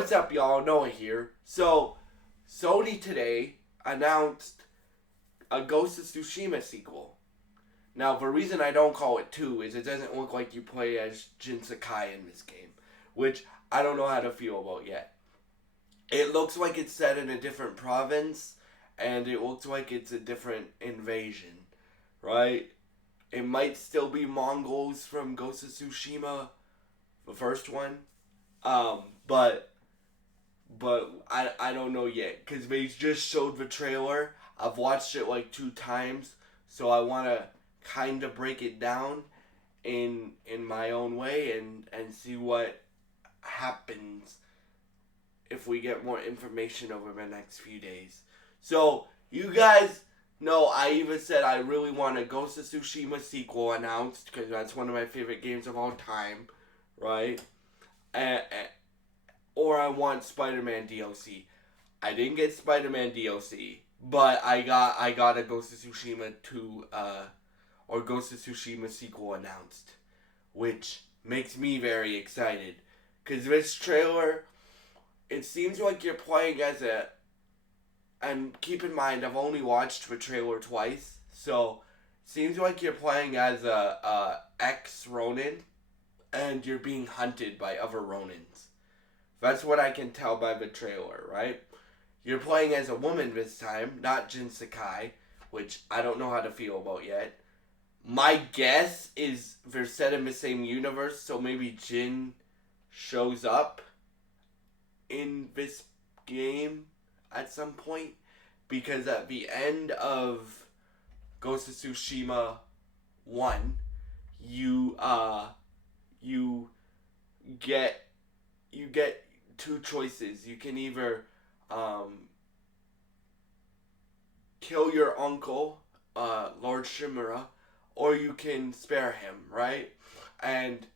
What's up, y'all? Noah here. So, Sony today announced a Ghost of Tsushima sequel. Now, the reason I don't call it 2 is it doesn't look like you play as Jin Sakai in this game, which I don't know how to feel about yet. It looks like it's set in a different province, and it looks like it's a different invasion, right? It might still be Mongols from Ghost of Tsushima, the first one, but I don't know yet because they just showed the trailer. I've watched it like 2 times, so I want to kind of break it down in my own way and see what happens if we get more information over the next few days. So you guys know I even said I really want a Ghost of Tsushima sequel announced because that's one of my favorite games of all time, right? Or I want Spider-Man DLC. I didn't get Spider-Man DLC, but I got a Ghost of Tsushima 2 or Ghost of Tsushima sequel announced, which makes me very excited. Cause this trailer, it seems like you're playing as a, and keep in mind I've only watched the trailer twice, so it seems like you're playing as a ex-Ronin, and you're being hunted by other Ronins. That's what I can tell by the trailer, right? You're playing as a woman this time, not Jin Sakai, which I don't know how to feel about yet. My guess is they're set in the same universe, so maybe Jin shows up in this game at some point. Because at the end of Ghost of Tsushima 1, you get 2 choices. You can either kill your uncle, Lord Shimura, or you can spare him, right? And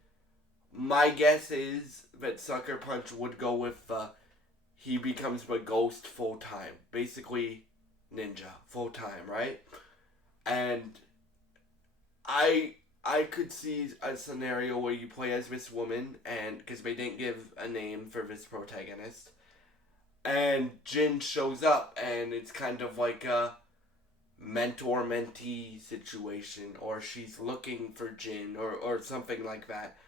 my guess is that Sucker Punch would go with he becomes the ghost full time. Basically, ninja full time, right? And I could see a scenario where you play as this woman, and because they didn't give a name for this protagonist, and Jin shows up, and it's kind of like a mentor-mentee situation, or she's looking for Jin, or something like that.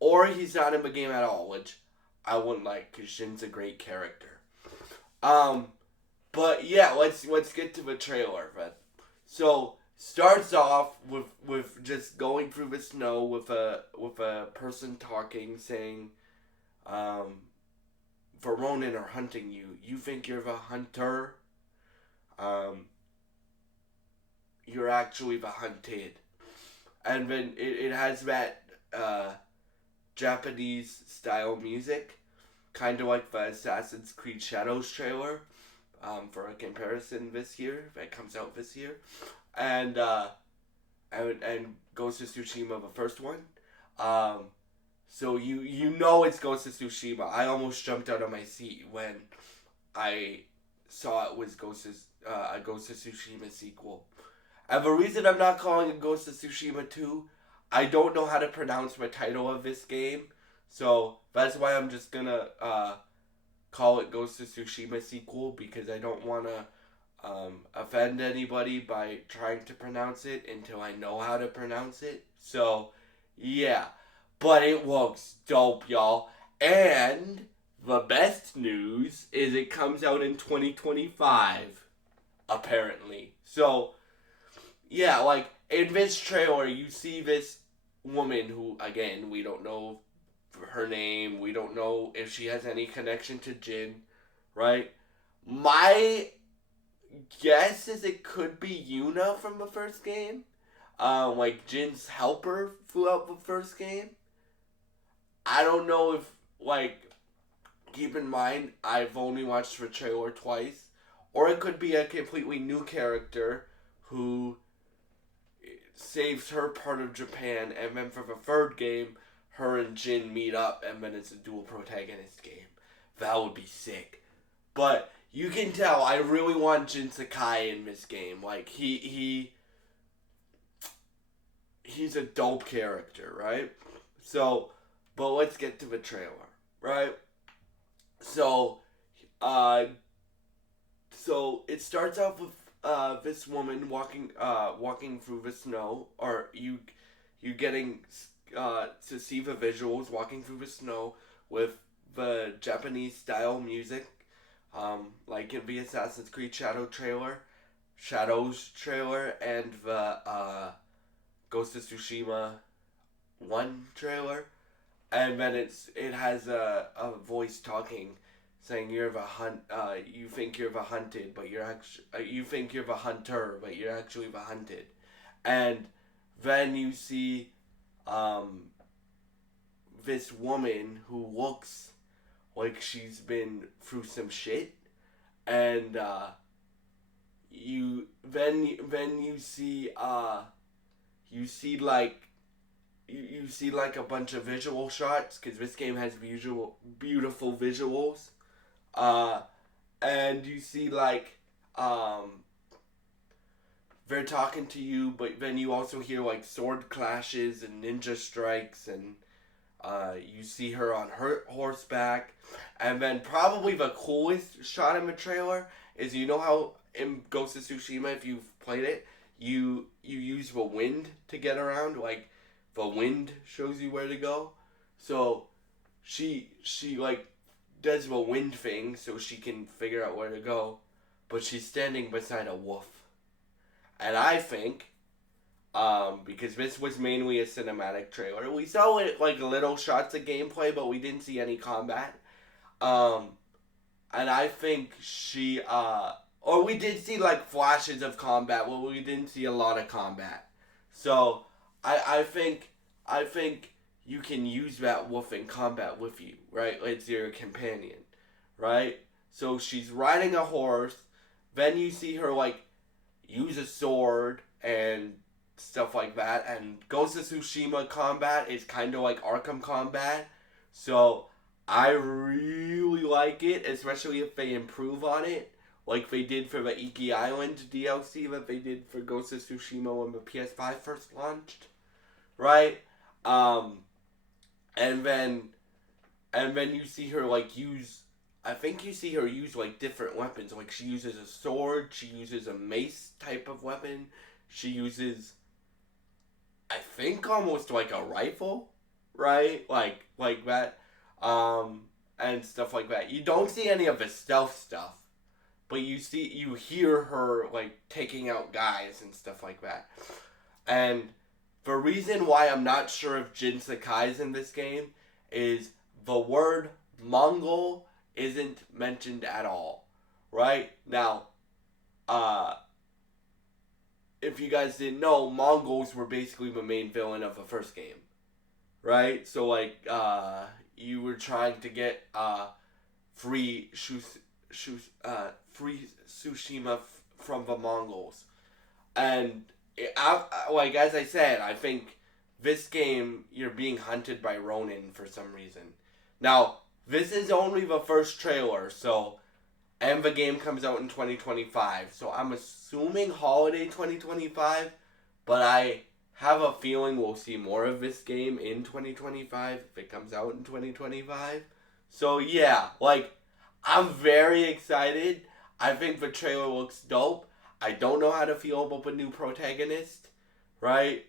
Or he's not in the game at all, which I wouldn't like, because Jin's a great character. But yeah, let's get to the trailer, but so starts off with just going through the snow with a person talking, saying, the Ronin are hunting you. You think you're the hunter? You're actually the hunted. And then it has that Japanese style music, kind of like the Assassin's Creed Shadows trailer, for a comparison this year, that comes out this year. And Ghost of Tsushima, the first one. So you know it's Ghost of Tsushima. I almost jumped out of my seat when I saw it was a Ghost of Tsushima sequel. And the reason I'm not calling it Ghost of Tsushima 2, I don't know how to pronounce the title of this game, so that's why I'm just gonna call it Ghost of Tsushima sequel, because I don't want to offend anybody by trying to pronounce it until I know how to pronounce it. So, yeah. But it looks dope, y'all. And the best news is it comes out in 2025, apparently. So, yeah, like, in this trailer, you see this woman who, again, we don't know her name. We don't know if she has any connection to Jin, right? My guess is it could be Yuna from the first game. Like Jin's helper throughout the first game. I don't know if, like, keep in mind, I've only watched the trailer twice. Or it could be a completely new character who saves her part of Japan, and then for the third game, her and Jin meet up, and then it's a dual protagonist game. That would be sick. But you can tell I really want Jin Sakai in this game. Like, he's a dope character, right? So, but let's get to the trailer, right? starts off with this woman walking through the snow, or you getting to see the visuals walking through the snow with the Japanese style music, like in the Assassin's Creed Shadows trailer, and the Ghost of Tsushima 1 trailer, and then it has a voice talking, saying you're the you think you're the hunted, but you're actually you think you're the hunter, but you're actually the hunted, and then you see this woman who looks like she's been through some shit, and you see you see like a bunch of visual shots, because this game has beautiful visuals, uh, and you see like they're talking to you, but then you also hear like sword clashes and ninja strikes, and you see her on her horseback, and then probably the coolest shot in the trailer is, you know how in Ghost of Tsushima, if you've played it, you use the wind to get around, like the wind shows you where to go. So she like does the wind thing so she can figure out where to go, but she's standing beside a wolf. And I think, because this was mainly a cinematic trailer, we saw it like little shots of gameplay, but we didn't see any combat. Um, and I think or we did see like flashes of combat, but we didn't see a lot of combat. So I think you can use that wolf in combat with you, right? It's your companion, right? So she's riding a horse. Then you see her like use a sword and stuff like that. And Ghost of Tsushima combat is kind of like Arkham combat. So I really like it, especially if they improve on it, like they did for the Iki Island DLC that they did for Ghost of Tsushima when the PS5 first launched, right? And then you see her like use. I think you see her use like different weapons. Like she uses a sword. She uses a mace type of weapon. She uses, I think, almost like a rifle, right? Like that, and stuff like that. You don't see any of the stealth stuff, but you hear her like taking out guys and stuff like that. And the reason why I'm not sure if Jin Sakai is in this game is the word Mongol isn't mentioned at all. Right? Now, if you guys didn't know, Mongols were basically the main villain of the first game. Right? So like you were trying to get free free Tsushima from the Mongols. And like as I said, I think this game you're being hunted by Ronin for some reason. Now, this is only the first trailer, and the game comes out in 2025. So I'm assuming holiday 2025, but I have a feeling we'll see more of this game in 2025 if it comes out in 2025. So yeah, like I'm very excited. I think the trailer looks dope. I don't know how to feel about the new protagonist, right?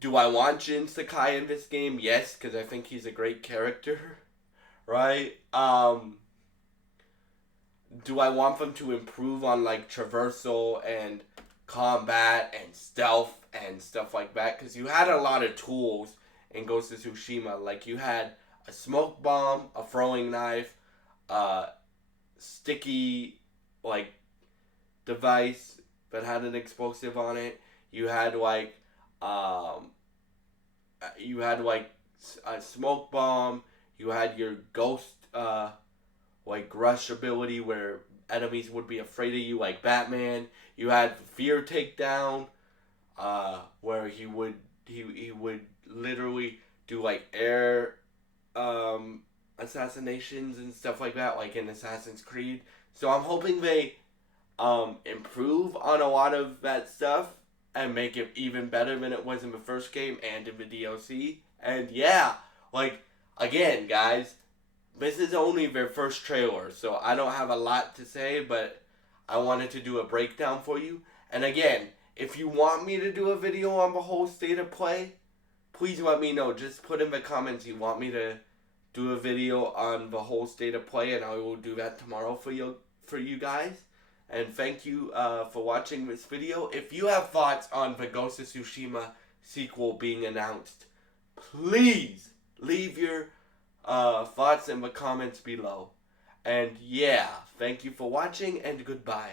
Do I want Jin Sakai in this game? Yes, because I think he's a great character, right? Do I want them to improve on like traversal and combat and stealth and stuff like that? Because you had a lot of tools in Ghost of Tsushima. Like you had a smoke bomb, a throwing knife, sticky like device that had an explosive on it. You had like a smoke bomb. You had your ghost like rush ability where enemies would be afraid of you, like Batman. You had fear takedown, where he would literally do like air assassinations and stuff like that, like in Assassin's Creed. So I'm hoping they improve on a lot of that stuff and make it even better than it was in the first game and in the DLC. And yeah, like again, guys, this is only their first trailer, so I don't have a lot to say, but I wanted to do a breakdown for you. And again, if you want me to do a video on the whole state of play, please let me know. Just put in the comments you want me to do a video on the whole state of play, and I will do that tomorrow for you guys. And thank you for watching this video. If you have thoughts on the Ghost of Tsushima sequel being announced, please leave your thoughts in the comments below. And yeah, thank you for watching, and goodbye.